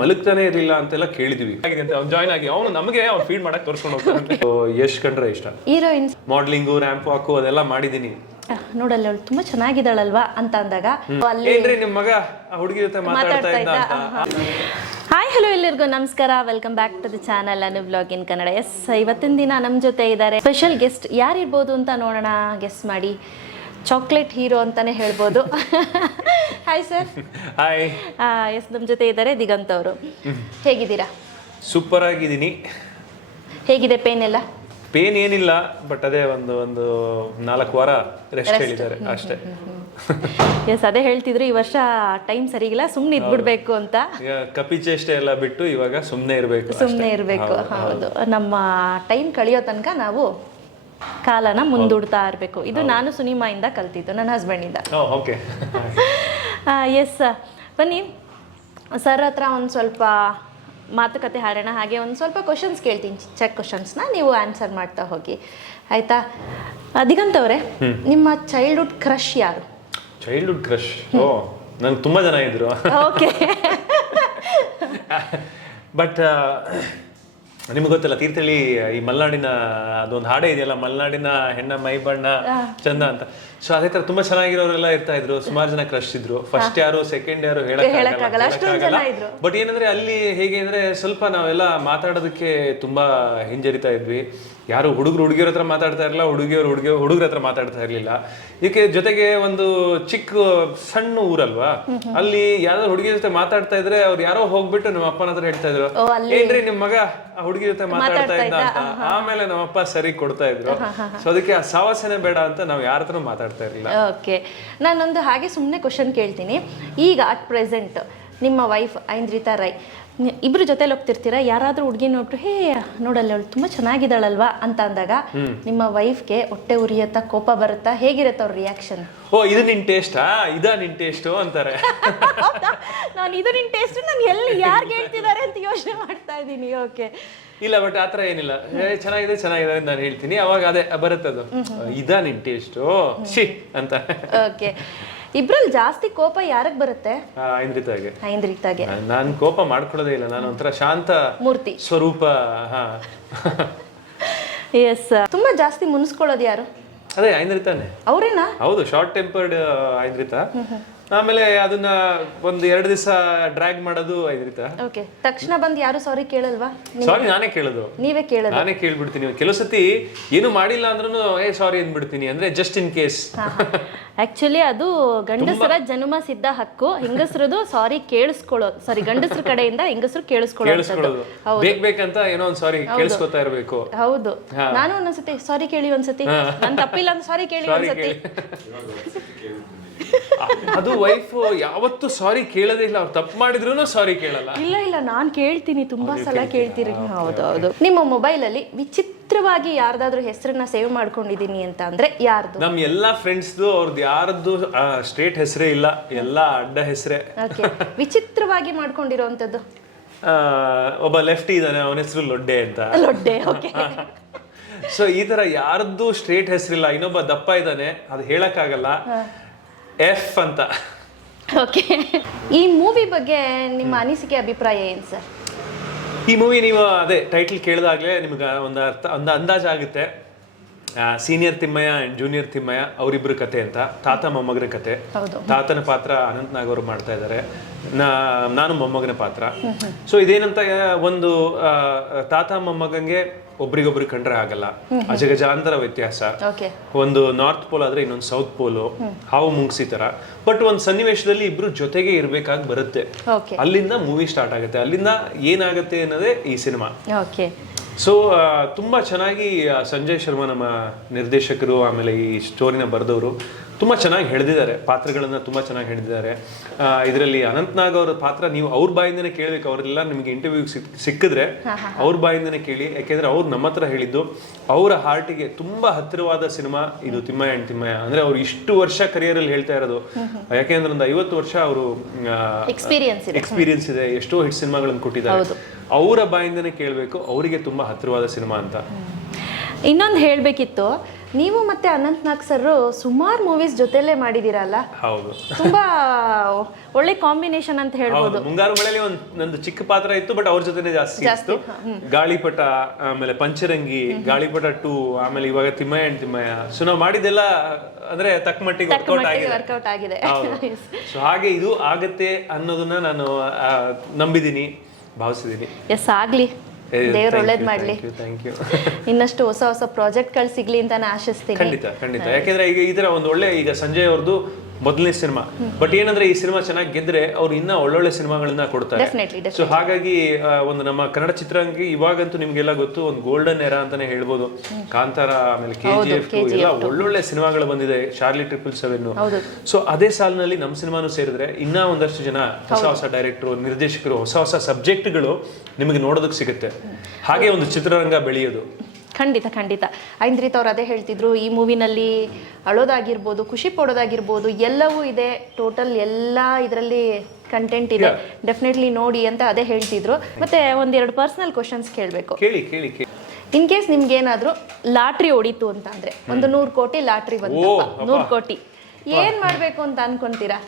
ಮಲಗ್ತಾನೆ ಇರಲಿಲ್ಲ ಅಂತೆಲ್ಲ ಕೇಳಿದ್ವಿ. ಅವ್ನು ಜಾಯ್ನ್ ಆಗಿ ಅವನು ನಮಗೆ ಅವ್ನು ಫೀಡ್ ಮಾಡಕ್ ತೋರಿಸ್ಕೊಂಡು ಹೋಗ್ತಾನೆ. ಯಶ್ ಕಂಡ್ರೆ ಇಷ್ಟ. ಹೀರೋಯಿನ್ಸ್ ಮಾಡ್ಲಿಂಗು, ರ್ಯಾಂಪ್ ವಾಕು ಅದೆಲ್ಲ ಮಾಡಿದೀನಿ. ನೋಡಲ್ಲ ಅವಳು ತುಂಬಾ ಚೆನ್ನಾಗಿದ್ದಾಳಲ್ವಾ ಅಂತ ಅಂದಾಗ ಏನ್ರಿ ನಿಮ್ ಮಗ ಹುಡುಗಿ ಜೊತೆ ಮಾತಾಡ್ತಾ ಇದ್ದ ಅಂತ. ಹಾಯ್ ಹಲೋ ಎಲ್ಲರಿಗೂ ನಮಸ್ಕಾರ, welcome back to the channel Anu vlog in Kannada. Yes, ಇವತ್ತಿನ ದಿನ ನಮ್ಮ ಜೊತೆ ಇದ್ದಾರೆ ಸ್ಪೆಷಲ್ ಗೆಸ್ಟ್. ಯಾರಿರ್ಬೋದು ಅಂತ ನೋಡೋಣ, ಗೆಸ್ ಮಾಡಿ. ಚಾಕ್ಲೇಟ್ ಹೀರೋ ಅಂತಾನೆ ಹೇಳ್ಬೋದು. Hi sir. ಹಾಯ್. ಎಸ್, ನಮ್ಮ ಜೊತೆ ಇದ್ದಾರೆ ದಿಗಂತ್ ಅವರು. ಹೇಗಿದ್ದೀರಾ? ಸೂಪರ್ ಆಗಿದ್ದೀನಿ. ಹೇಗಿದೆ ಪೇನ್ ಎಲ್ಲ? ಪೇನ್ ಏನಿಲ್ಲ, ಬಟ್ ಅದೇ ಒಂದು 4 ವಾರ ರೆಸ್ಟ್ ಹೇಳಿದ್ದಾರೆ ಅಷ್ಟೇ. ಎಸ್, ಅದೇ ಹೇಳ್ತಿದ್ರು ಈ ವರ್ಷ ಟೈಮ್ ಸರಿಗಿಲ್ಲ, ಸುಮ್ಮನೆ ಇದ್ಬಿಡ್ಬೇಕು ಅಂತ. ಕಪಿ ಚೇಷ್ಟೆ ಎಲ್ಲ ಬಿಟ್ಟು ಇವಾಗ ಸುಮ್ಮನೆ ಇರಬೇಕು. ಹೌದು, ನಮ್ಮ ಟೈಮ್ ಕಳಿಯೋ ತನಕ ನಾವು ಕಾಲನ ಮುಂದೂಡ್ತಾ ಇರಬೇಕು. ಇದು ನಾನು ಸುನಿಮಾಯಿಂದ ಕಲ್ತಿದ್ದು, ನನ್ನ ಹಸ್ಬೆಂಡಿಂದ. ಓಕೆ. ಎಸ್, ಬನ್ನಿ ಸರ್ ಹತ್ರ ಒಂದು ಸ್ವಲ್ಪ ಮಾತುಕತೆ ಆಡೋಣ. ಹಾಗೆ ಒಂದು ಸ್ವಲ್ಪ ಕ್ವಶನ್ಸ್ ಕೇಳ್ತೀನಿ, ಚೆಕ್ ಕ್ವಶನ್ಸ್ನ ನೀವು ಆನ್ಸರ್ ಮಾಡ್ತಾ ಹೋಗಿ, ಆಯ್ತಾ? ದಿಗಂತ್ ಅವರೇ, ನಿಮ್ಮ ಚೈಲ್ಡ್ಹುಡ್ ಕ್ರಶ್ ಯಾರು? Childhood crush? ಓ, ನನ್ಗೆ ತುಂಬ ಜನ ಇದ್ರು. ಓಕೆ. ಬಟ್ ನಿಮ್ಗೆ ಗೊತ್ತಲ್ಲ, ತೀರ್ಥಹಳ್ಳಿ ಈ ಮಲೆನಾಡಿನ ಅದೊಂದು ಹಾಡೇ ಇದೆಯಲ್ಲ, ಮಲೆನಾಡಿನ ಹೆಣ್ಣ ಮೈ ಬಣ್ಣ ಚಂದ ಅಂತ. ಸೊ ಅದೇ ತರ ತುಂಬಾ ಚೆನ್ನಾಗಿರೋರೆಲ್ಲ ಇರ್ತಾ ಇದ್ರು, ಸುಮಾರು ಜನ ಕ್ರಶ್ ಇದ್ರು. ಫಸ್ಟ್ ಯಾರು, ಸೆಕೆಂಡ್ ಯಾರು ಹೇಳಕ್ಕಾಗಲ್ಲ. ಬಟ್ ಏನಂದ್ರೆ ಅಲ್ಲಿ ಹೇಗೆ ಅಂದ್ರೆ ಸ್ವಲ್ಪ ನಾವೆಲ್ಲ ಮಾತಾಡೋದಕ್ಕೆ ತುಂಬಾ ಹಿಂಜರಿತಾ ಇದ್ವಿ. ಯಾರು ಹುಡುಗಿಯರ ಹತ್ರ ಮಾತಾಡ್ತಾ ಇರಲಿಲ್ಲ, ಹುಡುಗರ ಹತ್ರ ಮಾತಾಡ್ತಾ ಇರ್ಲಿಲ್ಲ. ಇದಕ್ಕೆ ಜೊತೆಗೆ ಒಂದು ಚಿಕ್ಕ ಸಣ್ಣ ಊರಲ್ವಾ, ಅಲ್ಲಿ ಯಾವ್ದಾದ್ರು ಹುಡುಗಿ ಜೊತೆ ಮಾತಾಡ್ತಾ ಇದ್ರೆ ಅವ್ರು ಯಾರೋ ಹೋಗ್ಬಿಟ್ಟು ನಮ್ಮ ಅಪ್ಪನ ಹತ್ರ ಹೇಳ್ತಾ ಇದ್ರು, ಏನ್ರಿ ನಿಮ್ ಮಗ ಆ ಹುಡುಗಿ ಜೊತೆ ಮಾತಾಡ್ತಾ ಇದ್ದ ಅಂತ. ಆಮೇಲೆ ನಮ್ಮಪ್ಪ ಸರಿ ಕೊಡ್ತಾ ಇದ್ರು. ಸೊ ಅದಕ್ಕೆ ಆ ಸಾವಾಸನೆ ಬೇಡ ಅಂತ ನಾವು ಯಾರ ಹತ್ರ ಮಾತಾಡ್ತಾ ಇರ್ಲಿಲ್ಲ. ಓಕೆ, ನಾನೊಂದು ಹಾಗೆ ಸುಮ್ಮನೆ ಕ್ವಶನ್ ಕೇಳ್ತೀನಿ. ಈಗ ಅಟ್ ಪ್ರೆಸೆಂಟ್ ನಿಮ್ಮ ವೈಫ್ ಐಂದ್ರಿತಾ ರೈ ಇಬ್ರು ಜೊತೆಲಿ ಹೋಗ್ತಿರ್ತೀರಾ, ಯಾರಾದ್ರೂ ಹುಡುಗಿ ನೋಡ್ಬಿಟ್ಟು ಹೇ ನೋಡಲ್ಲ ಅವಳು ತುಂಬಾ ಚೆನ್ನಾಗಿದ್ದಾಳಲ್ವಾ ಅಂತ ಅಂದಾಗ ನಿಮ್ಮ ವೈಫ್ಗೆ ಹೊಟ್ಟೆ ಉರಿಯತ್ತಾ, ಕೋಪ ಬರುತ್ತಾ, ಹೇಗಿರುತ್ತೆ ಅವ್ರ ರಿಯಾಕ್ಷನ್? ಓ, ಇದು ನಿನ್ ಟೇಸ್ಟಾ, ಇದಾ ನಿನ್ ಟೇಸ್ಟು ಅಂತಾರೆ. ನಾನು ಇದು ನಿನ್ ಟೇಸ್ಟ್, ನಾನು ಎಲ್ಲಿ ಯಾರು ಹೇಳ್ತಿದ್ದಾರೆ ಅಂತ ಯೋಚನೆ ಮಾಡ್ತಾ ಇದ್ದೀನಿ. ಓಕೆ. ಇಲ್ಲ, ಬಟ್ ಆತರ ಏನಿಲ್ಲ. ಚೆನ್ನಾಗಿದೆ ಅಂತ ನಾನು ಹೇಳ್ತೀನಿ, ಅವಾಗ ಅದೇ ಬರುತ್ತದು, ಇದಾ ನಿನ್ ಟೇಸ್ಟು ಸಿ ಅಂತ. ಓಕೆ. ಇಬ್ರಲ್ಲಿ ಜಾಸ್ತಿ ಕೋಪ ಯಾರಕ್ ಬರುತ್ತೆ? ಐಂದ್ರಿತಾಗೆ. ನಾನು ಕೋಪ ಮಾಡ್ಕೊಳ್ಳೋದೇ ಇಲ್ಲ, ನಾನು ಒಂಥರ ಶಾಂತ ಮೂರ್ತಿ ಸ್ವರೂಪ. ಎಸ್. ತುಂಬಾ ಜಾಸ್ತಿ ಮುನ್ಸ್ಕೊಳ್ಳೋದು ಯಾರು? ಅದೇ ಐಂದ್ರಿತಾನೆ. ಅವ್ರೇನಾ? ಹೌದು, ಶಾರ್ಟ್ ಟೆಂಪರ್ಡ್ ಐಂದ್ರಿತಾ. ಆಮೇಲೆ ಅದನ್ನ ಒಂದ್ 2 ದಿವಸ ಡ್ರ್ಯಾಗ್ ಮಾಡೋದು ಐಂದ್ರಿತಾ. ಓಕೆ. ತಕ್ಷಣ ಬಂದು ಯಾರು ಸಾರಿ ಕೇಳಲ್ವಾ? ಸಾರಿ ನಾನೇ ಕೇಳೋದು. ನೀವೇ ಕೇಳೋದು? ನಾನೇ ಕೇಳ್ಬಿಡ್ತೀನಿ. ಕೆಲವು ಸತಿ ಏನು ಮಾಡಿಲ್ಲ ಅಂದ್ರೂ ಸಾರಿ ಅಂದ್ಬಿಡ್ತೀನಿ, ಅಂದ್ರೆ ಜಸ್ಟ್ ಇನ್ ಕೇಸ್. ಆಕ್ಚುಲಿ ಅದು ಗಂಡಸರ ಜನ್ಮ ಸಿದ್ಧ ಹಕ್ಕು. ಹೆಂಗಸರದು ಸಾರಿ ಕೇಳಿಸ್ಕೊಳ್ಳೋದು, ಸಾರಿ ಗಂಡಸರ ಕಡೆಯಿಂದ ಹೆಂಗಸರು ಕೇಳಿಸ್ಕೊಳ್ಳೋದು. ಬೇಕಂತ ಏನೋ ಒಂದ್ ಸಾರಿ ಕೇಳಿಸ್ಕೊತಾ ಇರ್ಬೇಕು. ಹೌದು, ನಾನು ಒಂದೊಂದ್ಸತಿ ಸಾರಿ ಕೇಳಿ, ಒಂದ್ಸತಿ ನನ್ ತಪ್ಪಿಲ್ಲ ಅಂತ ಸಾರಿ ಕೇಳಿ ಒಂದ್ಸತಿ. ಅದು ವೈಫ್ ಯಾವತ್ತು ಸಾರಿ ಕೇಳೋದೇ ಇಲ್ಲ, ಅವ್ರು ತಪ್ಪು ಮಾಡಿದ್ರು ಸಾರಿ ಕೇಳಲ್ಲ. ಇಲ್ಲ, ನಾನ್ ಕೇಳ್ತೀನಿ, ತುಂಬಾ ಸಲ ಕೇಳ್ತೀರಿ. ಹೌದು. ನಿಮ್ಮ ಮೊಬೈಲ್ ಅಲ್ಲಿ ವಿಚಿತ್ರವಾಗಿ ಯಾರ್ದಾದ್ರೂ ಹೆಸರನ್ನ ಸೇವ್ ಮಾಡ್ಕೊಂಡಿದೀನಿ ಅಂತ ಅಂದ್ರೆ ಯಾರ್ದು? ನಮ್ ಎಲ್ಲಾ ಫ್ರೆಂಡ್ಸ್ದು, ಅವ್ರದ್ದು ಯಾರದ್ದು ಸ್ಟ್ರೇಟ್ ಹೆಸರೇ ಇಲ್ಲ, ಎಲ್ಲಾ ಅಡ್ಡ ಹೆಸರೇ. ವಿಚಿತ್ರವಾಗಿ ಮಾಡ್ಕೊಂಡಿರೋಂಥದ್ದು? ಒಬ್ಬ ಲೆಫ್ಟಿ ಇದ್ದಾನೆ, ಅವನ ಹೆಸರು ಲೊಡ್ಡೆ ಅಂತ. ಲೊಡ್ಡೆ. ಓಕೆ. ಸೊ ಈ ತರ ಯಾರದ್ದು ಸ್ಟ್ರೇಟ್ ಹೆಸರಿಲ್ಲ. ಇನ್ನೊಬ್ಬ ದಪ್ಪ ಇದ್ದಾನೆ, ಅದು ಹೇಳಕ್ಕಾಗಲ್ಲ, ಎಫ್ ಅಂತ. ಓಕೆ. ಈ ಮೂವಿ ಬಗ್ಗೆ ನಿಮ್ಮ ಅನಿಸಿಕೆ, ಅಭಿಪ್ರಾಯ ಏನ್ ಸರ್? ಈ ಮೂವಿ ನೀವು ಅದೇ ಟೈಟಲ್ ಕೇಳಿದಾಗಲೇ ನಿಮ್ಗೆ ಒಂದು ಅಂದಾಜು ಆಗುತ್ತೆ. Senior Thimmaiah and junior Thimmaiah ಅವರಿಬ್ಬರ ಕತೆ ಅಂತ. ತಾತ ಮೊಮ್ಮಗನ ಕತೆ. ತಾತನ ಪಾತ್ರ ಅನಂತ್ ನಾಗ್ ಅವರು ಮಾಡ್ತಾ ಇದ್ದಾರೆ, ನಾನು ಮೊಮ್ಮಗನ ಪಾತ್ರ. ಸೊ ಇದೇನಂತ, ಒಂದು ತಾತ ಮೊಮ್ಮಗಂಗೆ ಒಬ್ರಿಗೊಬ್ರು ಕಂಡ್ರೆ ಆಗಲ್ಲ, ಅಜಗಜಾಂತರ ವ್ಯತ್ಯಾಸ. ಒಂದು ನಾರ್ತ್ ಪೋಲ್ ಆದ್ರೆ ಇನ್ನೊಂದು ಸೌತ್ ಪೋಲು, ಹಾವು ಮುಂಗ್ಸಿ ತರ. ಬಟ್ ಒಂದು ಸನ್ನಿವೇಶದಲ್ಲಿ ಇಬ್ರು ಜೊತೆಗೆ ಇರ್ಬೇಕಾಗಿ ಬರುತ್ತೆ. ಅಲ್ಲಿಂದ ಮೂವಿ ಸ್ಟಾರ್ಟ್ ಆಗುತ್ತೆ, ಅಲ್ಲಿಂದ ಏನಾಗುತ್ತೆ ಅನ್ನೋದೇ ಈ ಸಿನಿಮಾ. ಸೊ ತುಂಬಾ ಚೆನ್ನಾಗಿ ಸಂಜಯ್ ಶರ್ಮಾ ನಮ್ಮ ನಿರ್ದೇಶಕರು, ಆಮೇಲೆ ಈ ಸ್ಟೋರಿನ ಬರೆದವರು ತುಂಬ ಚೆನ್ನಾಗಿ ಹೇಳಿದ್ದಾರೆ, ಪಾತ್ರಗಳನ್ನ ತುಂಬ ಚೆನ್ನಾಗಿ ಹೇಳಿದ್ದಾರೆ. ಇದರಲ್ಲಿ ಅನಂತ್ನಾಗ್ ಅವರ ಪಾತ್ರ ನೀವು ಅವ್ರ ಬಾಯಿಂದನೇ ಕೇಳಬೇಕು. ಅವರೆಲ್ಲ ನಿಮಗೆ ಇಂಟರ್ವ್ಯೂ ಸಿಕ್ಕಿದ್ರೆ ಅವ್ರ ಬಾಯಿಂದನೇ ಕೇಳಿ, ಯಾಕೆಂದ್ರೆ ಅವ್ರು ನಮ್ಮ ಹತ್ರ ಹೇಳಿದ್ದು ಅವರ ಹಾರ್ಟಿಗೆ ತುಂಬಾ ಹತ್ತಿರವಾದ ಸಿನಿಮಾ ಇದು ತಿಮ್ಮಯ್ಯ ಅಂಡ್ ತಿಮ್ಮಯ್ಯ. ಅಂದ್ರೆ ಅವ್ರು ಇಷ್ಟು ವರ್ಷ ಕರಿಯರಲ್ಲಿ ಹೇಳ್ತಾ ಇರೋದು, ಯಾಕೆಂದ್ರೆ ಒಂದು 50 ವರ್ಷ ಅವರು ಎಕ್ಸ್ಪೀರಿಯನ್ಸ್ ಇದೆ, ಎಷ್ಟೋ ಹಿಟ್ ಸಿನಿಮಾಗಳನ್ನು ಕೊಟ್ಟಿದ್ದಾರೆ. ಅವರ ಬಾಯಿಂದನೇ ಕೇಳಬೇಕು, ಅವರಿಗೆ ತುಂಬಾ ಹತ್ತಿರವಾದ ಸಿನಿಮಾ ಅಂತ. ಇನ್ನೊಂದು ಹೇಳಬೇಕಿತ್ತು, ನೀವು ಮತ್ತೆ ಅನಂತ್ ನಾಗ್ ಸರ್ ಸುಮಾರು ಮೂವೀಸ್ ಜೊತೆಲೇ ಮಾಡಿದಿರಲ್ಲ. ಹೌದು, ತುಂಬಾ ಒಳ್ಳೆ ಕಾಂಬಿನೇಷನ್ ಅಂತ ಹೇಳ್ಬೋದು. ಮುಂಗಾರು ಮಳೆಯಲ್ಲಿ ನಂದು ಚಿಕ್ಕ ಪಾತ್ರ ಇತ್ತು, ಬಟ್ ಅವ್ರ ಜೊತೆನೆ ಜಾಸ್ತಿ ಇತ್ತು. ಗಾಳಿಪಟ, ಆಮೇಲೆ ಪಂಚರಂಗಿ, ಗಾಳಿಪಟ 2, ಆಮೇಲೆ ಇವಾಗ ತಿಮ್ಮಯ್ಯ ಅಂಡ್ ತಿಮ್ಮಯ್ಯ. ಸೊ ನಾವು ಮಾಡಿದೆಲ್ಲ ಅಂದ್ರೆ ತಕ್ಕ ಮಟ್ಟಿಗೆ ವರ್ಕೌಟ್ ಆಗಿದೆ. ಸೊ ಹಾಗೆ ಇದು ಆಗತ್ತೆ ಅನ್ನೋದನ್ನ ನಾನು ನಂಬಿದೀನಿ, ಭಾವಿಸಿದೀನಿ. ಎಸ್, ಆಗ್ಲಿ, ದೇವ್ರು ಒಳ್ಳೇದ್ ಮಾಡ್ಲಿ. ಇನ್ನಷ್ಟು ಹೊಸ ಹೊಸ ಪ್ರಾಜೆಕ್ಟ್ಗಳು ಸಿಗ್ಲಿ ಅಂತ ಆಶಿಸ್ತೀನಿ. ಖಂಡಿತ. ಯಾಕೆಂದ್ರೆ ಈಗ ಈ ತರ ಒಂದು ಒಳ್ಳೆ, ಈಗ ಸಂಜಯ್ ಅವ್ರದ್ದು ಮೊದಲನೇ ಸಿನಿಮಾ, ಬಟ್ ಏನಂದ್ರೆ ಈ ಸಿನಿಮಾ ಚೆನ್ನಾಗಿ ಗೆದ್ರೆ ಅವ್ರು ಇನ್ನ ಒಳ್ಳೊಳ್ಳೆ ಸಿನಿಮಾಗಳನ್ನ ಕೊಡ್ತಾರೆ. ಸೊ ಹಾಗಾಗಿ ಒಂದು ನಮ್ಮ ಕನ್ನಡ ಚಿತ್ರರಂಗಕ್ಕೆ ಇವಾಗಂತೂ ನಿಮ್ಗೆಲ್ಲ ಗೊತ್ತು, ಒಂದು ಗೋಲ್ಡನ್ ಎರಾ ಅಂತಾನೆ ಹೇಳ್ಬೋದು. ಕಾಂತಾರ, ಆಮೇಲೆ KGF ಎಲ್ಲ ಒಳ್ಳೊಳ್ಳೆ ಸಿನಿಮಾಗಳು ಬಂದಿದೆ, ಶಾರ್ಲಿ 777. ಸೊ ಅದೇ ಸಾಲಿನಲ್ಲಿ ನಮ್ಮ ಸಿನಿಮಾನು ಸೇರಿದ್ರೆ ಇನ್ನ ಒಂದಷ್ಟು ಜನ ಹೊಸ ಡೈರೆಕ್ಟರ್, ನಿರ್ದೇಶಕರು, ಹೊಸ ಸಬ್ಜೆಕ್ಟ್ಗಳು ನಿಮಗೆ ನೋಡೋದಕ್ಕೆ ಸಿಗುತ್ತೆ. ಹಾಗೆ ಒಂದು ಚಿತ್ರರಂಗ ಬೆಳೆಯೋದು. ಖಂಡಿತ. ಐಂದ್ರಿತ್ ಅವ್ರು ಅದೇ ಹೇಳ್ತಿದ್ರು, ಈ ಮೂವಿನಲ್ಲಿ ಅಳೋದಾಗಿರ್ಬೋದು, ಖುಷಿ ಪಡೋದಾಗಿರ್ಬೋದು, ಎಲ್ಲವೂ ಇದೆ. ಟೋಟಲ್ ಎಲ್ಲ ಇದರಲ್ಲಿ ಕಂಟೆಂಟ್ ಇದೆ, ಡೆಫಿನೆಟ್ಲಿ ನೋಡಿ ಅಂತ ಅದೇ ಹೇಳ್ತಿದ್ರು. ಮತ್ತೆ ಒಂದೆರಡು ಪರ್ಸನಲ್ ಕ್ವಶನ್ಸ್ ಕೇಳಬೇಕು. ಕೇಳಿ. ಇನ್ ಕೇಸ್ ನಿಮ್ಗೆ ಏನಾದ್ರು ಲಾಟ್ರಿ ಹೊಡಿತು ಅಂತ ಅಂದ್ರೆ, ಒಂದು 100 ಕೋಟಿ ಲಾಟ್ರಿ ಬಂತು, 100 ಕೋಟಿ ಏನ್ ಮಾಡ್ಬೇಕು ಅಂತ ಅನ್ಕೊಂತೀರಾ?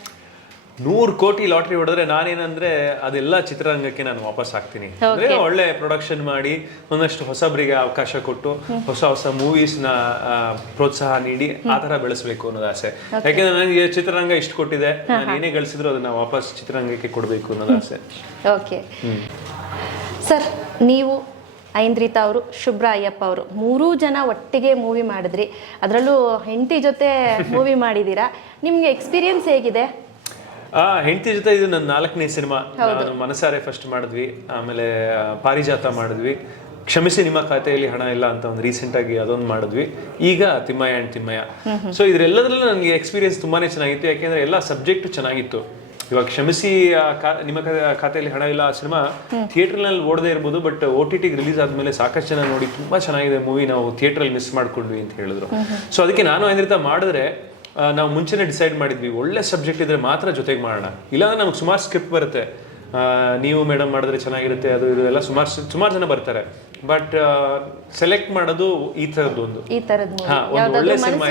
100 ಕೋಟಿ ಲಾಟ್ರಿ ಹೊಡೆದ್ರೆ ನಾನೇನಂದ್ರೆ ಅದೆಲ್ಲ ಚಿತ್ರರಂಗಕ್ಕೆ ನಾನು ವಾಪಸ್ ಹಾಕ್ತೀನಿ. ಅಂದ್ರೆ ಒಳ್ಳೆ ಪ್ರೊಡಕ್ಷನ್ ಮಾಡಿ ಒಂದಷ್ಟು ಹೊಸಬರಿಗೆ ಅವಕಾಶ ಕೊಟ್ಟು ಹೊಸ ಮೂವೀಸ್ ನ ಪ್ರೋತ್ಸಾಹ ನೀಡಿ ಆ ತರ ಬೆಳೆಸಬೇಕು ಅನ್ನೋದು ಆಸೆ. ಯಾಕೆಂದ್ರೆ ನನಗೆ ಚಿತ್ರರಂಗ ಇಷ್ಟು ಕೊಟ್ಟಿದೆ, ನಾನು ಏನೇ ಗಳಿಸಿದ್ರು ಅದನ್ನ ವಾಪಸ್ ಚಿತ್ರರಂಗಕ್ಕೆ ಕೊಡಬೇಕು ಅನ್ನೋದು ಆಸೆ. ಓಕೆ ಸರ್, ನೀವು ಐಂದ್ರಿತಾ ಅವರು, ಶುಭ್ರ ಅಯ್ಯಪ್ಪ ಅವರು, 3 ಜನ ಒಟ್ಟಿಗೆ ಮೂವಿ ಮಾಡಿದ್ರಿ, ಅದರಲ್ಲೂ ಹೆಂಡತಿ ಜೊತೆ ಮೂವಿ ಮಾಡಿದ್ದೀರಾ. ನಿಮ್ಗೆ ಎಕ್ಸ್ಪೀರಿಯನ್ಸ್ ಹೇಗಿದೆ? ಹೆಂಡತಿ ಜೊತೆ ಇದು ನನ್ನ 4ನೇ ಸಿನಿಮಾ. ನಾನು ಮನಸಾರೆ ಫಸ್ಟ್ ಮಾಡಿದ್ವಿ, ಆಮೇಲೆ ಪಾರಿಜಾತ ಮಾಡಿದ್ವಿ, ಕ್ಷಮಿಸಿ ನಿಮ್ಮ ಖಾತೆಯಲ್ಲಿ ಹಣ ಇಲ್ಲ ಅಂತ ಒಂದು ರೀಸೆಂಟ್ ಆಗಿ ಅದೊಂದು ಮಾಡಿದ್ವಿ, ಈಗ ತಿಮ್ಮಯ್ಯ ಅಂಡ್ ತಿಮ್ಮಯ್ಯ. ಸೊ ಇದರೆಲ್ಲದರಲ್ಲೂ ನನಗೆ ಎಕ್ಸ್ಪೀರಿಯನ್ಸ್ ತುಂಬಾನೇ ಚೆನ್ನಾಗಿತ್ತು. ಯಾಕೆಂದ್ರೆ ಎಲ್ಲ ಸಬ್ಜೆಕ್ಟ್ ಚೆನ್ನಾಗಿತ್ತು. ಇವಾಗ ಕ್ಷಮಿಸಿ ನಿಮ್ಮ ಖಾತೆಯಲ್ಲಿ ಹಣ ಇಲ್ಲ ಆ ಸಿನಿಮಾ ಥಿಯೇಟರ್ನಲ್ಲಿ ಓಡದೇ ಇರ್ಬೋದು, ಬಟ್ OTT ರಿಲೀಸ್ ಆದ್ಮೇಲೆ ಸಾಕಷ್ಟು ಜನ ನೋಡಿ ತುಂಬಾ ಚೆನ್ನಾಗಿದೆ ಮೂವಿ, ನಾವು ಥಿಯೇಟರ್ ಮಿಸ್ ಮಾಡ್ಕೊಂಡ್ವಿ ಅಂತ ಹೇಳಿದ್ರು. ಸೊ ಅದಕ್ಕೆ ನಾನು ಐಂದ್ರಿತಾ ಮಾಡಿದ್ರೆ ನಾವು ಮುಂಚೆನೆ ಡಿಸೈಡ್ ಮಾಡಿದ್ವಿ, ಒಳ್ಳೆ ಸಬ್ಜೆಕ್ಟ್ ಇದ್ರೆ ಮಾತ್ರ ಜೊತೆಗೆ ಮಾಡೋಣ, ಇಲ್ಲಾಂದ್ರೆ ನಮ್ಗೆ ಸುಮಾರು ಸ್ಕ್ರಿಪ್ಟ್ ಬರುತ್ತೆ, ನೀವು ಮೇಡಮ್ ಮಾಡಿದ್ರೆ ಚೆನ್ನಾಗಿರುತ್ತೆ, ಅದು ಇದು ಎಲ್ಲ ಸುಮಾರು ಜನ ಬರ್ತಾರೆ, ಬಟ್ ಸೆಲೆಕ್ಟ್ ಮಾಡೋದು ಈ ತರದ್ದು ಒಂದು ಒಳ್ಳೆ ಸಿನಿಮಾ.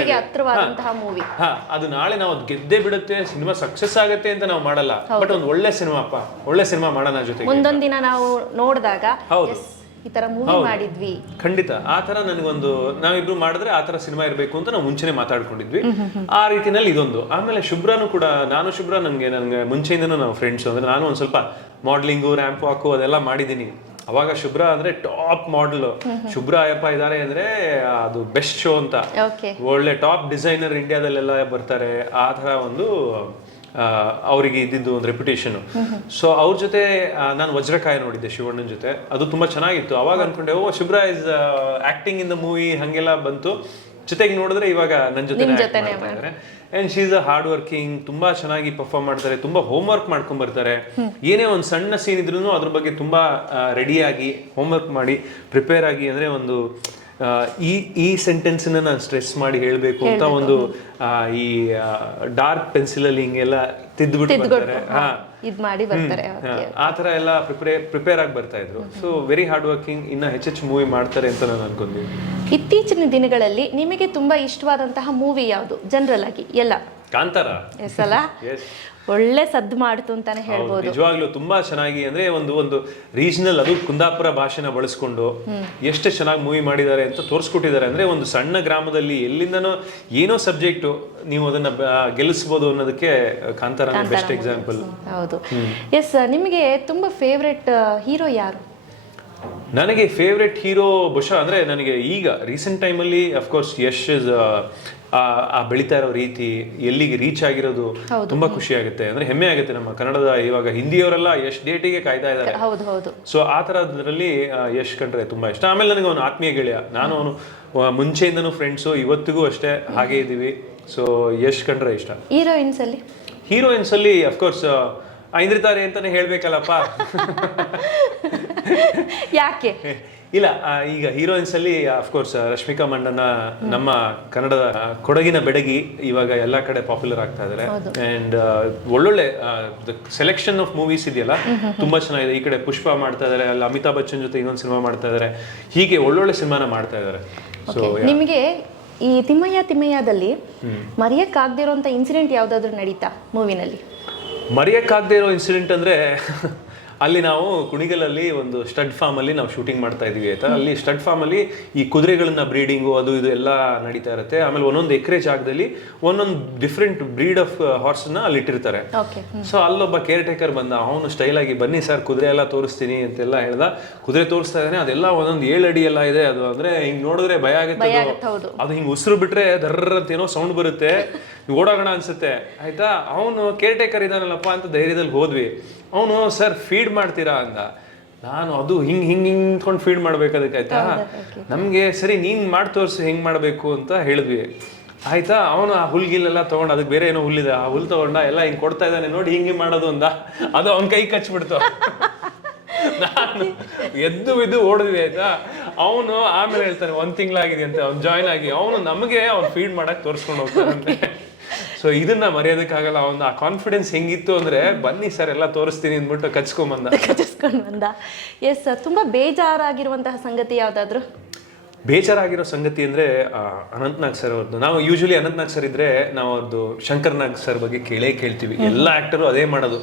ಅದು ನಾಳೆ ನಾವು ಗೆದ್ದೇ ಬಿಡುತ್ತೆ, ಸಿನಿಮಾ ಸಕ್ಸಸ್ ಆಗುತ್ತೆ ಅಂತ ನಾವು ಮಾಡಲ್ಲ, ಬಟ್ ಒಂದು ಒಳ್ಳೆ ಸಿನಿಮಾ ಮಾಡೋಣ ಜೊತೆಗೆ. ಮುಂದೊಂದು ದಿನ ನಾವು ನೋಡಿದಾಗ ಈ ತರ ಮೂವಿ ಮಾಡಿದ್ವಿ. ಖಂಡಿತ ಆ ತರ ನನಗೊಂದು, ನಾವಿಬ್ರು ಮಾಡಿದ್ರೆ ಆ ತರ ಸಿನಿಮಾ ಇರಬೇಕು ಅಂತ ನಾವು ಮುಂಚೆನೆ ಮಾತಾಡ್ಕೊಂಡಿದ್ವಿ. ಆ ರೀತಿನಲ್ಲಿ ಇದೊಂದು. ಆಮೇಲೆ ಶುಭ್ರನು ಕೂಡ, ನಾನು ಶುಭ್ರ ನನಗೆ ಮುಂಚೆಯಿಂದನೂ ನಾವು ಫ್ರೆಂಡ್ಸ್. ಅಂದ್ರೆ ನಾನು ಒಂದ್ ಸ್ವಲ್ಪ ಮಾಡ್ಲಿಂಗು, ರ್ಯಾಂಪ್ ವಾಕು ಅದೆಲ್ಲ ಮಾಡಿದ್ದೀನಿ. ಅವಾಗ ಶುಭ್ರ ಅಂದ್ರೆ ಟಾಪ್ ಮಾಡೆಲ್, ಶುಭ್ರ ಅಯ್ಯಪ್ಪ ಇದಾರೆ ಅಂದ್ರೆ ಅದು ಬೆಸ್ಟ್ ಶೋ ಅಂತ, ಒಳ್ಳೆ ಟಾಪ್ ಡಿಸೈನರ್ ಇಂಡಿಯಾದಲ್ಲೆಲ್ಲ ಬರ್ತಾರೆ, ಆ ತರ ಒಂದು ಅವರಿಗೆ ಇದ್ದಿದ್ದು ಒಂದು ರೆಪ್ಯುಟೇಷನ್. ಸೊ ಅವ್ರ ಜೊತೆ ನಾನು ವಜ್ರಕಾಯ ನೋಡಿದ್ದೆ ಶಿವಣ್ಣನ ಜೊತೆ, ಅದು ತುಂಬಾ ಚೆನ್ನಾಗಿತ್ತು. ಅವಾಗ ಅನ್ಕೊಂಡೆ, ಓ ಶುಭ್ರ is acting in the movie, ಹಂಗೆಲ್ಲ ಬಂತು. ಜೊತೆಗೆ ನೋಡಿದ್ರೆ ಇವಾಗ ನನ್ನ ಜೊತೆ and she is a hard working, ತುಂಬಾ ಚೆನ್ನಾಗಿ ಪರ್ಫಾರ್ಮ್ ಮಾಡ್ತಾರೆ, ತುಂಬಾ ಹೋಮ್ ವರ್ಕ್ ಮಾಡ್ಕೊಂಡ್ ಬರ್ತಾರೆ. ಏನೇ ಒಂದು ಸಣ್ಣ ಸೀನ್ ಇದ್ರೂ ಅದ್ರ ಬಗ್ಗೆ ತುಂಬಾ ರೆಡಿಯಾಗಿ ಹೋಮ್ ವರ್ಕ್ ಮಾಡಿ ಪ್ರಿಪೇರ್ ಆಗಿ, ಅಂದ್ರೆ ಒಂದು ಈ ಸೆಂಟೆನ್ಸ್ ನಾನು ಸ್ಟ್ರೆಸ್ ಮಾಡಿ ಹೇಳ್ಬೇಕು ಅಂತ ಒಂದು ಈ ಡಾರ್ಕ್ ಪೆನ್ಸಿಲ್ ಅಲ್ಲಿ ಹಿಂಗೆಲ್ಲ ತಿದ್ದುಬಿಟ್ಟು ಆ ತರ ಎಲ್ಲ ಪ್ರಿಪೇರ್ ಆಗಿ ಬರ್ತಾ ಇದ್ರು. ಸೊ ವೆರಿ ಹಾರ್ಡ್ ವರ್ಕಿಂಗ್, ಇನ್ನ ಹೆಚ್ಚೆಚ್ಚು ಮೂವಿ ಮಾಡ್ತಾರೆ ಅಂತ ನಾನು ಅನ್ಕೊಂತೀನಿ. ಇತ್ತೀಚಿನ ದಿನಗಳಲ್ಲಿ ನಿಮಗೆ ತುಂಬಾ ಇಷ್ಟವಾದಂತಹ ಮೂವಿ ಯಾವುದು? ಜನರಲ್ ಆಗಿ ಎಲ್ಲ ಕಾಂತಾರ ಅಲ್ಲ, ಒಳ್ಳೆ ಸದ್ದು ಮಾಡ್ತು ಅಂತಾನೆ ಹೇಳ್ಬೋದು. ನಿಜವಾಗ್ಲೂ ತುಂಬಾ ಚೆನ್ನಾಗಿ, ಅಂದ್ರೆ ಒಂದು ರೀಜನಲ್, ಅದು ಕುಂದಾಪುರ ಭಾಷೆನ ಬಳಸ್ಕೊಂಡು ಎಷ್ಟು ಚೆನ್ನಾಗಿ ಮೂವಿ ಮಾಡಿದ್ದಾರೆ ಅಂತ ತೋರಿಸ್ಕೊಟ್ಟಿದ್ದಾರೆ. ಅಂದ್ರೆ ಒಂದು ಸಣ್ಣ ಗ್ರಾಮದಲ್ಲಿ ಎಲ್ಲಿಂದನೋ ಏನೋ ಸಬ್ಜೆಕ್ಟ್ ನೀವು ಅದನ್ನ ಗೆಲ್ಲಿಸಬಹುದು ಅನ್ನೋದಕ್ಕೆ ಕಾಂತಾರ ಬೆಸ್ಟ್ ಎಕ್ಸಾಂಪಲ್. ಹೌದು. ಎಸ್, ನಿಮಗೆ ತುಂಬಾ ಫೇವ್ರೆಟ್ ಹೀರೋ ಯಾರು? ನನಗೆ ಫೇವ್ರೆಟ್ ಹೀರೋ ಬಹುಶಃ ಅಂದ್ರೆ ನನಗೆ ಈಗ ರೀಸೆಂಟ್ ಟೈಮಲ್ಲಿ ಅಫ್ಕೋರ್ಸ್ ಯಶ್ ಆ ಬೆಳೀತಾ ಇರೋ ರೀತಿ, ಎಲ್ಲಿಗೆ ರೀಚ್ ಆಗಿರೋದು ತುಂಬಾ ಖುಷಿ ಆಗುತ್ತೆ. ಅಂದ್ರೆ ಹೆಮ್ಮೆ ಆಗುತ್ತೆ. ನಮ್ಮ ಕನ್ನಡದ ಇವಾಗ ಹಿಂದಿಯವರೆಲ್ಲ ಯಶ್ ಡೇಟಿಗೆ ಕಾಯ್ತಾ ಇದ್ದಾರೆ. ಸೊ ಆ ತರದ್ರಲ್ಲಿ ಯಶ್ ಕಂಡ್ರೆ ತುಂಬಾ ಇಷ್ಟ. ಆಮೇಲೆ ನನಗೆ ಅವನು ಆತ್ಮೀಯ ಗೆಳೆಯ, ನಾನು ಅವನು ಮುಂಚೆಯಿಂದನೂ ಫ್ರೆಂಡ್ಸು, ಇವತ್ತಿಗೂ ಅಷ್ಟೇ ಹಾಗೆ ಇದೀವಿ. ಸೊ ಯಶ್ ಕಂಡ್ರೆ ಇಷ್ಟ. ಹೀರೋಯಿನ್ಸ್ ಅಲ್ಲಿ ಅಫ್ಕೋರ್ಸ್ ಐಂದ್ರಿತಾರೆ ಅಂತಾನೆ ಹೇಳ್ಬೇಕಲ್ಲಪ್ಪ. ಯಾಕೆ? ಇಲ್ಲ, ಈಗ ಹೀರೋಯಿನ್ಸ್ ಅಲ್ಲಿ ಅಫ್ಕೋರ್ಸ್ ರಶ್ಮಿಕಾ ಮಂಡನ, ನಮ್ಮ ಕನ್ನಡದ ಕೊಡಗಿನ ಬೆಡಗಿ, ಇವಾಗ ಎಲ್ಲಾ ಕಡೆ ಪಾಪ್ಯುಲರ್ ಆಗ್ತಾ ಇದಾರೆ. ಅಂಡ್ ಒಳ್ಳೊಳ್ಳೆ ಸೆಲೆಕ್ಷನ್ ಆಫ್ ಮೂವೀಸ್ ಇದೆಯಲ್ಲ, ತುಂಬಾ ಚೆನ್ನಾಗಿದೆ. ಈ ಕಡೆ ಪುಷ್ಪ ಮಾಡ್ತಾ ಇದಾರೆ, ಅಲ್ಲಿ ಅಮಿತಾಬ್ ಬಚ್ಚನ್ ಜೊತೆ ಇನ್ನೊಂದು ಸಿನಿಮಾ ಮಾಡ್ತಾ ಇದಾರೆ, ಹೀಗೆ ಒಳ್ಳೊಳ್ಳೆ ಸಿನಿಮಾನ ಮಾಡ್ತಾ ಇದಾರೆ. ನಿಮಗೆ ಈ ತಿಮ್ಮಯ್ಯದಲ್ಲಿ ಮರೆಯಕ್ಕಾಗದಿರೋಂಥ ಇನ್ಸಿಡೆಂಟ್ ಯಾವುದಾದ್ರೂ ನಡೀತಾ ಮೂವಿನಲ್ಲಿ? ಮರೆಯಕ್ಕಾಗದೇ ಇರೋ ಇನ್ಸಿಡೆಂಟ್ ಅಂದರೆ ಅಲ್ಲಿ ನಾವು ಕುಣಿಗಲಲ್ಲಿ ಒಂದು ಸ್ಟಡ್ ಫಾರ್ಮಲ್ಲಿ ನಾವು ಶೂಟಿಂಗ್ ಮಾಡ್ತಾ ಇದೀವಿ ಆಯ್ತಾ. ಅಲ್ಲಿ ಸ್ಟಡ್ ಫಾರ್ಮಲ್ಲಿ ಈ ಕುದುರೆಗಳನ್ನ ಬ್ರೀಡಿಂಗು ಅದು ಇದು ಎಲ್ಲ ನಡೀತಾ ಇರುತ್ತೆ. ಆಮೇಲೆ ಒಂದೊಂದು ಎಕರೆ ಜಾಗದಲ್ಲಿ ಒಂದೊಂದು ಡಿಫ್ರೆಂಟ್ ಬ್ರೀಡ್ ಆಫ್ ಹಾರ್ಸ್ನ ಅಲ್ಲಿ ಇಟ್ಟಿರ್ತಾರೆ. ಸೊ ಅಲ್ಲೊಬ್ಬ ಕೇರ್ ಟೇಕರ್ ಬಂದ, ಅವನು ಸ್ಟೈಲ್ ಆಗಿ ಬನ್ನಿ ಸರ್ ಕುದುರೆ ಎಲ್ಲ ತೋರಿಸ್ತೀನಿ ಅಂತೆಲ್ಲ ಹೇಳ್ದ. ಕುದುರೆ ತೋರಿಸ್ತಾ ಇದ್ದಾನೆ, ಅದೆಲ್ಲ ಒಂದೊಂದು 7 ಅಡಿ ಎಲ್ಲ ಇದೆ. ಅದು ಅಂದ್ರೆ ಹಿಂಗ್ ನೋಡಿದ್ರೆ ಭಯ ಆಗುತ್ತೆ. ಅದು ಹಿಂಗ್ ಉಸಿರು ಬಿಟ್ರೆ ದರ್ರ ಅಂತ ಏನೋ ಸೌಂಡ್ ಬರುತ್ತೆ, ಓಡೋಗೋಣ ಅನ್ಸುತ್ತೆ ಆಯ್ತಾ. ಅವನು ಕೇರ್ ಟೇಕರ್ ಇದಾನಲ್ಲಪ್ಪ ಅಂತ ಧೈರ್ಯದಲ್ಲಿ ಹೋದ್ವಿ. ಅವನು ಸರ್ ಫೀಡ್ ಮಾಡ್ತೀರಾ ಅಂದ. ನಾನು ಅದು ಹಿಂಗ್ ಹಿಂಗ್ ಹಿಂಗ್ಕೊಂಡು ಫೀಡ್ ಮಾಡ್ಬೇಕು ಅದಕ್ಕೆ ಆಯ್ತಾ. ನಮ್ಗೆ ಸರಿ ನೀನ್ ಮಾಡಿ ತೋರಿಸು ಹೆಂಗ್ ಮಾಡ್ಬೇಕು ಅಂತ ಹೇಳಿದ್ವಿ ಆಯ್ತಾ. ಅವನು ಆ ಹುಲ್ಗಿಲ್ಲೆಲ್ಲ ತಗೊಂಡು, ಅದಕ್ಕೆ ಬೇರೆ ಏನೋ ಹುಲ್ಲಿದೆ, ಆ ಹುಲ್ ತಗೊಂಡ ಎಲ್ಲ ಹಿಂಗ್ ಕೊಡ್ತಾ ಇದ್ದಾನೆ, ನೋಡಿ ಹಿಂಗೆ ಮಾಡೋದು ಅಂದ. ಅದು ಅವನ ಕೈ ಕಚ್ಬಿಡ್ತು. ನಾನು ಎದ್ದು ಓಡಿದ್ವಿ ಆಯ್ತಾ. ಅವನು ಆಮೇಲೆ ಹೇಳ್ತಾನೆ 1 ತಿಂಗಳಾಗಿದೆ ಅಂತ ಅವ್ನು ಜಾಯ್ನ್ ಆಗಿ. ಅವನು ನಮಗೆ ಅವ್ನು ಫೀಡ್ ಮಾಡಕ್ ತೋರಿಸ್ಕೊಂಡು ಹೋಗ್ತಾನಂತೆ. ಸೊ ಇದನ್ನ ಮರೆಯೋದಕ್ಕಾಗಲ್ಲ. ಅವನ ಆ ಕಾನ್ಫಿಡೆನ್ಸ್ ಹೆಂಗಿತ್ತು ಅಂದ್ರೆ, ಬನ್ನಿ ಸರ್ ಎಲ್ಲ ತೋರಿಸ್ತೀನಿ ಅಂದ್ಬಿಟ್ಟು ಕಚ್ಕೊಂಡ್ ಬಂದ. Yes sir. ತುಂಬಾ ಬೇಜಾರಾಗಿರುವಂತಹ ಸಂಗತಿ ಯಾವ್ದಾದ್ರು? ಬೇಜಾರಾಗಿರೋ ಸಂಗತಿ ಅಂದ್ರೆ ಅನಂತ್ನಾಗ್ ಸರ್ ಅವ್ರದ್ದು. ನಾವು ಯೂಶಲಿ ಅನಂತ್ನಾಗ್ ಸರ್ ಇದ್ರೆ ನಾವು ಅವ್ರದ್ದು ಶಂಕರ್ನಾಗ್ ಸರ್ ಬಗ್ಗೆ ಕೇಳ್ತೀವಿ. ಎಲ್ಲ ಆಕ್ಟರು ಅದೇ ಮಾಡೋದು.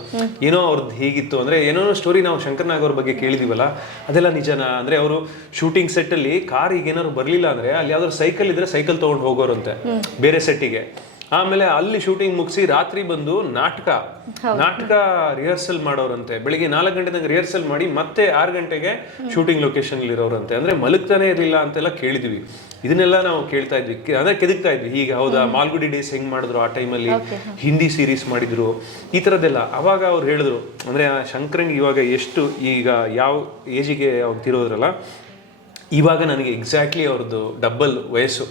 ಏನೋ ಅವ್ರದ್ದು ಹೀಗಿತ್ತು ಅಂದ್ರೆ ಏನೋ ಸ್ಟೋರಿ ನಾವು ಶಂಕರ್ನಾಗ್ ಅವ್ರ ಬಗ್ಗೆ ಕೇಳಿದೀವಲ್ಲ, ಅದೆಲ್ಲ ನಿಜನಾ ಅಂದ್ರೆ, ಅವರು ಶೂಟಿಂಗ್ ಸೆಟ್ ಅಲ್ಲಿ ಕಾರ್ ಈಗ ಏನಾದ್ರು ಬರ್ಲಿಲ್ಲ ಅಂದ್ರೆ ಅಲ್ಲಿ ಯಾವ್ದಾದ್ರು ಸೈಕಲ್ ಇದ್ರೆ ಸೈಕಲ್ ತಗೊಂಡು ಹೋಗೋರಂತೆ ಬೇರೆ ಸೆಟ್ಟಿಗೆ. ಆಮೇಲೆ ಅಲ್ಲಿ ಶೂಟಿಂಗ್ ಮುಗಿಸಿ ರಾತ್ರಿ ಬಂದು ನಾಟಕ ರಿಹರ್ಸಲ್ ಮಾಡೋರಂತೆ. ಬೆಳಿಗ್ಗೆ 4 ಗಂಟೆ ತನಕ ರಿಹರ್ಸಲ್ ಮಾಡಿ ಮತ್ತೆ 6 ಗಂಟೆಗೆ ಶೂಟಿಂಗ್ ಲೊಕೇಶನ್ ಇರೋರಂತೆ. ಅಂದ್ರೆ ಮಲಗ್ತಾನೆ ಇರಲಿಲ್ಲ ಅಂತೆಲ್ಲ ಕೇಳಿದ್ವಿ. ಇದನ್ನೆಲ್ಲ ನಾವು ಕೇಳ್ತಾ ಇದ್ವಿ, ಅಂದ್ರೆ ಕೆದಕ್ತಾ ಇದ್ವಿ. ಈಗ ಹೌದಾ, ಮಾಲ್ಗುಡಿ ಡೇಸ್ ಹೆಂಗ್ ಮಾಡಿದ್ರು ಆ ಟೈಮಲ್ಲಿ, ಹಿಂದಿ ಸೀರೀಸ್ ಮಾಡಿದ್ರು, ಈ ತರದ್ದೆಲ್ಲ. ಅವಾಗ ಅವ್ರು ಹೇಳಿದ್ರು ಅಂದ್ರೆ ಶಂಕರಂಗ್ ಇವಾಗ ಎಷ್ಟು, ಈಗ ಯಾವ ಏಜಿಗೆ ಅವ್ರು ತಿರೋದ್ರಲ್ಲ, ಇವಾಗ ನನಗೆ ಎಕ್ಸಾಕ್ಟ್ಲಿ ಅವ್ರದ್ದು ಡಬಲ್ ವಯಸ್ಸು.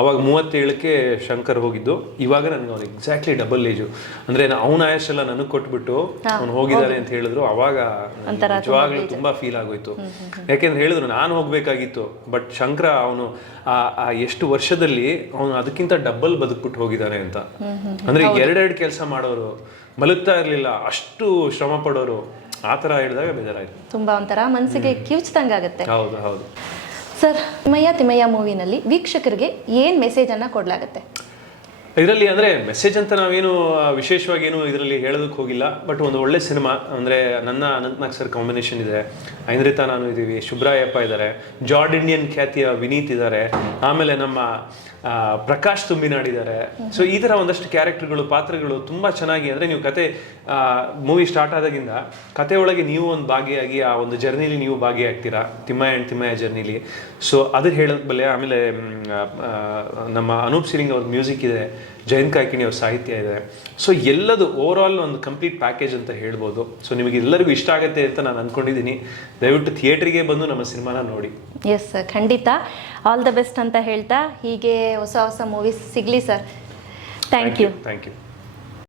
ಅವಾಗ 37ಕ್ಕೆ ಶಂಕರ್ ಹೋಗಿದ್ದು, ಇವಾಗ ನನಗೆ ಅವ್ನು ಎಕ್ಸಾಕ್ಟ್ಲಿ ಡಬಲ್ ಏಜು. ಅಂದ್ರೆ ಅವನ ಆಯಸ್ಸೆಲ್ಲ ನನಗೆ ಕೊಟ್ಬಿಟ್ಟು ಅವ್ನು ಹೋಗಿದ್ದಾನೆ ಅಂತ ಹೇಳಿದ್ರು. ಅವಾಗ ನಿಜವಾಗ್ಲೂ ತುಂಬಾ ಫೀಲ್ ಆಗೋಯ್ತು. ಯಾಕೆಂದ್ರೆ ಹೇಳಿದ್ರು ನಾನು ಹೋಗ್ಬೇಕಾಗಿತ್ತು, ಬಟ್ ಶಂಕರ ಅವನು ಆ ಎಷ್ಟು ವರ್ಷದಲ್ಲಿ ಅವನು ಅದಕ್ಕಿಂತ ಡಬಲ್ ಬದುಕ್ಬಿಟ್ಟು ಹೋಗಿದ್ದಾನೆ ಅಂತ. ಅಂದ್ರೆ 2 ಕೆಲಸ ಮಾಡೋರು, ಮಲಗ್ತಾ ಇರ್ಲಿಲ್ಲ, ಅಷ್ಟು ಶ್ರಮ ಪಡೋರು, ಆ ತರ ಹೇಳಿದಾಗ ಬೇಜಾರಾಯ್ತು. ತುಂಬಾ ಒಂಥರ ಮನಸ್ಸಿಗೆ ಕಿವುಚ್ದಂಗಾಗುತ್ತೆ. ಹೌದು ಸರ್, ತಿಮ್ಮಯ್ಯ ಮೂವಿನಲ್ಲಿ ವೀಕ್ಷಕರಿಗೆ ಏನು ಮೆಸೇಜನ್ನು ಕೊಡಲಾಗುತ್ತೆ? ಇದರಲ್ಲಿ ಅಂದರೆ ಮೆಸೇಜ್ ಅಂತ ನಾವೇನು ವಿಶೇಷವಾಗಿ ಏನು ಇದರಲ್ಲಿ ಹೇಳೋದಕ್ಕೆ ಹೋಗಿಲ್ಲ. ಬಟ್ ಒಂದು ಒಳ್ಳೆ ಸಿನಿಮಾ. ಅಂದರೆ ನನ್ನ ಅನಂತ್ನಾಗ್ ಸರ್ ಕಾಂಬಿನೇಷನ್ ಇದೆ, ಐಂದ್ರಿತಾ ನಾನು ಇದ್ದೀವಿ, ಶುಭ್ರಾಯಪ್ಪ ಇದ್ದಾರೆ, ಜಾರ್ಡ್ ಇಂಡಿಯನ್ ಖ್ಯಾತಿಯ ವಿನೀತ್ ಇದ್ದಾರೆ, ಆಮೇಲೆ ನಮ್ಮ ಪ್ರಕಾಶ್ ತುಂಬಿನಾಡಿದ್ದಾರೆ. ಸೊ ಈ ಥರ ಒಂದಷ್ಟು ಕ್ಯಾರೆಕ್ಟರ್ಗಳು, ಪಾತ್ರಗಳು ತುಂಬ ಚೆನ್ನಾಗಿ, ಅಂದರೆ ನೀವು ಕತೆ ಮೂವಿ ಸ್ಟಾರ್ಟ್ ಆದಾಗಿಂದ ಕತೆ ಒಳಗೆ ನೀವು ಒಂದು ಭಾಗಿಯಾಗಿ ಆ ಒಂದು ಜರ್ನಿಲಿ ನೀವು ಭಾಗಿಯಾಗ್ತೀರಾ, ತಿಮ್ಮಯ್ಯ ಜರ್ನಿಲಿ. ಸೊ ಅದು ಹೇಳೋದು ಬಲ್ಲೆ. ಆಮೇಲೆ ನಮ್ಮ ಅನೂಪ್ ಸಿರಿಂಗ್ ಅವ್ರ ಮ್ಯೂಸಿಕ್ ಇದೆ, ಜಯಂತ್ ಕಾಯ್ಕಿಣಿ ಅವ್ರ ಸಾಹಿತ್ಯ ಇದೆ. ಸೊ ಎಲ್ಲದು ಓವರ್ ಆಲ್ ಒಂದು ಕಂಪ್ಲೀಟ್ ಪ್ಯಾಕೇಜ್ ಅಂತ ಹೇಳ್ಬೋದು. ಸೊ ನಿಮಗೆ ಎಲ್ಲರಿಗೂ ಇಷ್ಟ ಆಗುತ್ತೆ ಅಂತ ನಾನು ಅಂದ್ಕೊಂಡಿದ್ದೀನಿ. ದಯವಿಟ್ಟು ಥಿಯೇಟ್ರಿಗೆ ಬಂದು ನಮ್ಮ ಸಿನಿಮಾನ ನೋಡಿ. ಎಸ್ ಸರ್, ಖಂಡಿತ. ಆಲ್ ದ ಬೆಸ್ಟ್ ಅಂತ ಹೇಳ್ತಾ ಹೀಗೆ ಹೊಸ ಮೂವೀಸ್ ಸಿಗಲಿ ಸರ್. Thank you.